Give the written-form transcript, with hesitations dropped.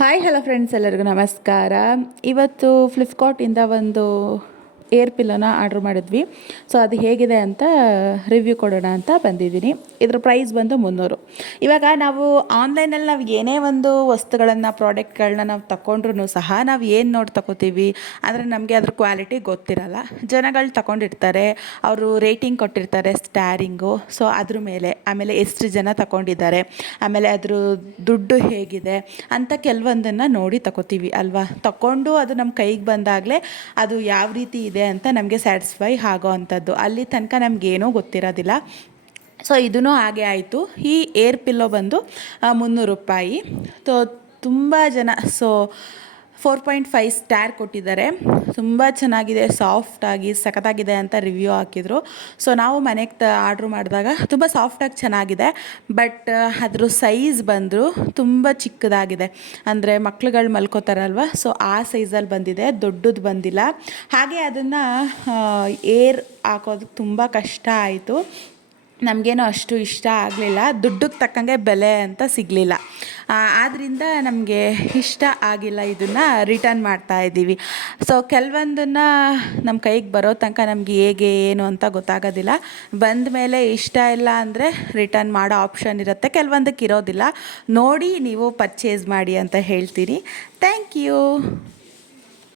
Hi hello friends, ಎಲ್ಲರಿಗೂ ನಮಸ್ಕಾರ. ಇವತ್ತು ಫ್ಲಿಪ್ಕಾರ್ಟಿಂದ ಒಂದು ಏರ್ ಪಿಲ್ಲೋನ ಆರ್ಡ್ರ್ ಮಾಡಿದ್ವಿ. ಸೊ ಅದು ಹೇಗಿದೆ ಅಂತ ರಿವ್ಯೂ ಕೊಡೋಣ ಅಂತ ಬಂದಿದ್ದೀನಿ. ಇದ್ರ ಪ್ರೈಸ್ ಬಂದು 300. ಇವಾಗ ನಾವು ಆನ್ಲೈನಲ್ಲಿ ನಾವು ಏನೇ ಒಂದು ವಸ್ತುಗಳನ್ನು ಪ್ರಾಡಕ್ಟ್ಗಳನ್ನ ನಾವು ತಗೊಂಡ್ರೂ ಸಹ ನಾವು ಏನು ನೋಡಿ ತಗೋತೀವಿ ಅಂದರೆ ನಮಗೆ ಅದ್ರ ಕ್ವಾಲಿಟಿ ಗೊತ್ತಿರಲ್ಲ. ಜನಗಳು ತಗೊಂಡಿರ್ತಾರೆ, ಅವರು ರೇಟಿಂಗ್ ಕೊಟ್ಟಿರ್ತಾರೆ ಸ್ಟಾರಿಂಗು. ಸೊ ಅದ್ರ ಮೇಲೆ ಆಮೇಲೆ ಎಷ್ಟು ಜನ ತಗೊಂಡಿದ್ದಾರೆ, ಆಮೇಲೆ ಅದ್ರ ದುಡ್ಡು ಹೇಗಿದೆ ಅಂತ ಕೆಲವೊಂದನ್ನು ನೋಡಿ ತಗೋತೀವಿ ಅಲ್ವಾ. ತಗೊಂಡು ಅದು ನಮ್ಮ ಕೈಗೆ ಬಂದಾಗಲೇ ಅದು ಯಾವ ರೀತಿ ಇದೆ ಅಂತ ನಮಗೆ ಸ್ಯಾಟಿಸ್ಫೈ ಆಗೋ ಅಂಥದ್ದು. ಅಲ್ಲಿ ತನಕ ನಮಗೇನೂ ಗೊತ್ತಿರೋದಿಲ್ಲ. ಸೊ ಇದೂ ಹಾಗೆ ಆಯಿತು. ಈ ಏರ್ ಪಿಲ್ಲೋ ಬಂದು 300 ರೂಪಾಯಿ. ತುಂಬ ಜನ 4.5 ಸ್ಟಾರ್ ಕೊಟ್ಟಿದ್ದಾರೆ. ತುಂಬ ಚೆನ್ನಾಗಿದೆ, ಸಾಫ್ಟಾಗಿ ಸಖತ್ತಾಗಿದೆ ಅಂತ ರಿವ್ಯೂ ಹಾಕಿದರು. ಸೊ ನಾವು ಮನೆಗೆ ಆರ್ಡ್ರ್ ಮಾಡಿದಾಗ ತುಂಬ ಸಾಫ್ಟಾಗಿ ಚೆನ್ನಾಗಿದೆ. ಬಟ್ ಅದ್ರ ಸೈಜ್ ಬಂದರೂ ತುಂಬ ಚಿಕ್ಕದಾಗಿದೆ. ಅಂದರೆ ಮಕ್ಳುಗಳು ಮಲ್ಕೋತಾರಲ್ವ, ಸೊ ಆ ಸೈಜಲ್ಲಿ ಬಂದಿದೆ, ದೊಡ್ಡದು ಬಂದಿಲ್ಲ. ಹಾಗೆ ಅದನ್ನು ಏರ್ ಹಾಕೋದಕ್ಕೆ ತುಂಬ ಕಷ್ಟ ಆಯಿತು. ನಮಗೇನೋ ಅಷ್ಟು ಇಷ್ಟ ಆಗಲಿಲ್ಲ. ದುಡ್ಡಿಗೆ ತಕ್ಕಂಗೆ ಬೆಲೆ ಅಂತ ಸಿಗಲಿಲ್ಲ. ಆದ್ದರಿಂದ ನಮಗೆ ಇಷ್ಟ ಆಗಿಲ್ಲ. ಇದನ್ನು ರಿಟರ್ನ್ ಮಾಡ್ತಾ ಇದ್ದೀವಿ. ಸೊ ಕೆಲವೊಂದನ್ನು ನಮ್ಮ ಕೈಗೆ ಬರೋ ತನಕ ನಮಗೆ ಹೇಗೆ ಏನು ಅಂತ ಗೊತ್ತಾಗೋದಿಲ್ಲ. ಬಂದ ಮೇಲೆ ಇಷ್ಟ ಇಲ್ಲ ಅಂದರೆ ರಿಟರ್ನ್ ಮಾಡೋ ಆಪ್ಷನ್ ಇರುತ್ತೆ, ಕೆಲವೊಂದಕ್ಕೆ ಇರೋದಿಲ್ಲ. ನೋಡಿ ನೀವು ಪರ್ಚೇಸ್ ಮಾಡಿ ಅಂತ ಹೇಳ್ತೀನಿ. Thank you.